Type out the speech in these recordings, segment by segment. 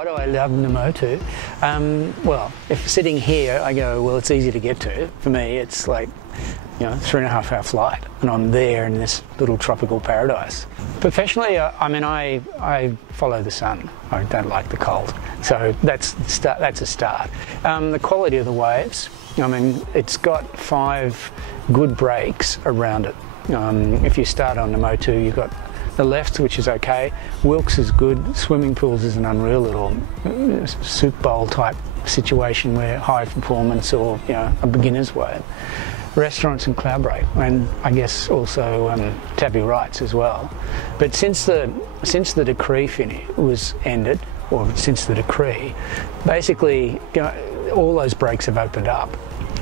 Why do I love Namotu? Well, if sitting here, I go, well, it's easy to get to. For me, it's like, 3.5 hour flight, and I'm there in this little tropical paradise. Professionally, I follow the sun. I don't like the cold, so that's a start. The quality of the waves. It's got 5 good breaks around it. If you start on Namotu, you've got the left, which is okay. Wilkes is good. Swimming pools is an unreal little soup bowl type situation where high performance or a beginner's wave. Restaurants and Cloudbreak, and I guess also Tabby Wrights as well. But since the decree was ended, or since the decree, basically all those breaks have opened up.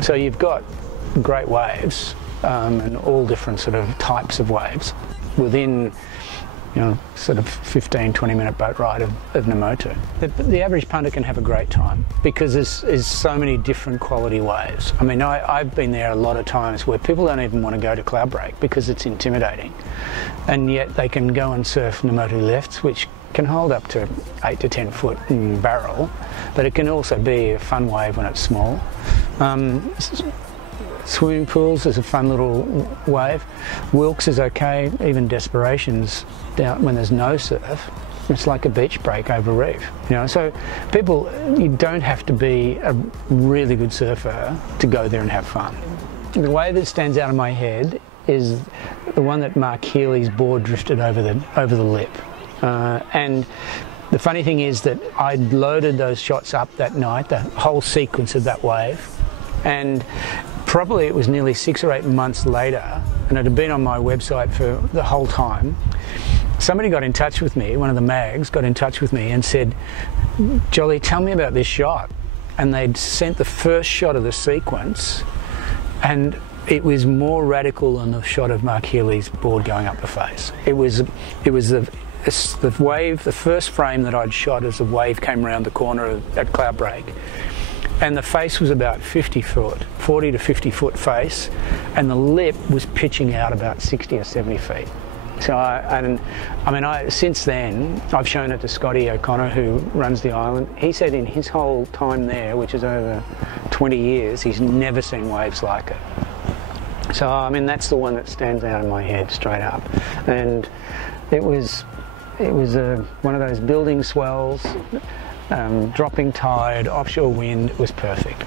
So you've got great waves and all different sort of types of waves within sort of 15-20 minute boat ride of Namotu. The average punter can have a great time because there's so many different quality waves. I've been there a lot of times where people don't even want to go to Cloudbreak because it's intimidating, and yet they can go and surf Namotu lefts, which can hold up to 8 to 10 foot in barrel, but it can also be a fun wave when it's small. Swimming pools is a fun little wave. Wilkes is okay. Even Desperation's down when there's no surf. It's like a beach break over reef. So people, you don't have to be a really good surfer to go there and have fun. The wave that stands out in my head is the one that Mark Healy's board drifted over the lip. And the funny thing is that I'd loaded those shots up that night, the whole sequence of that wave, and probably it was nearly 6 or 8 months later, and it had been on my website for the whole time. Somebody got in touch with me, one of the mags got in touch with me and said, Joli, tell me about this shot. And they'd sent the first shot of the sequence, and it was more radical than the shot of Mark Healy's board going up the face. It was the wave, the first frame that I'd shot as the wave came around the corner at Cloudbreak. And the face was about 50 foot, 40 to 50 foot face, and the lip was pitching out about 60 or 70 feet. So since then, I've shown it to Scotty O'Connor, who runs the island. He said in his whole time there, which is over 20 years, he's never seen waves like it. So, that's the one that stands out in my head straight up. And it was one of those building swells, dropping tide, offshore wind. It was perfect.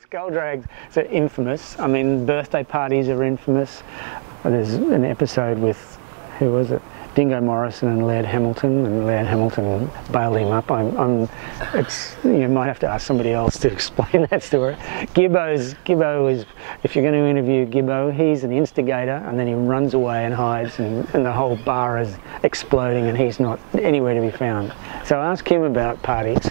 Skull drags are infamous. Birthday parties are infamous. There's an episode with, who was it? Dingo Morrison and Laird Hamilton, and Laird Hamilton bailed him up. You might have to ask somebody else to explain that story. Gibbo is, if you're going to interview Gibbo, he's an instigator, and then he runs away and hides, and the whole bar is exploding, and he's not anywhere to be found. So ask him about parties.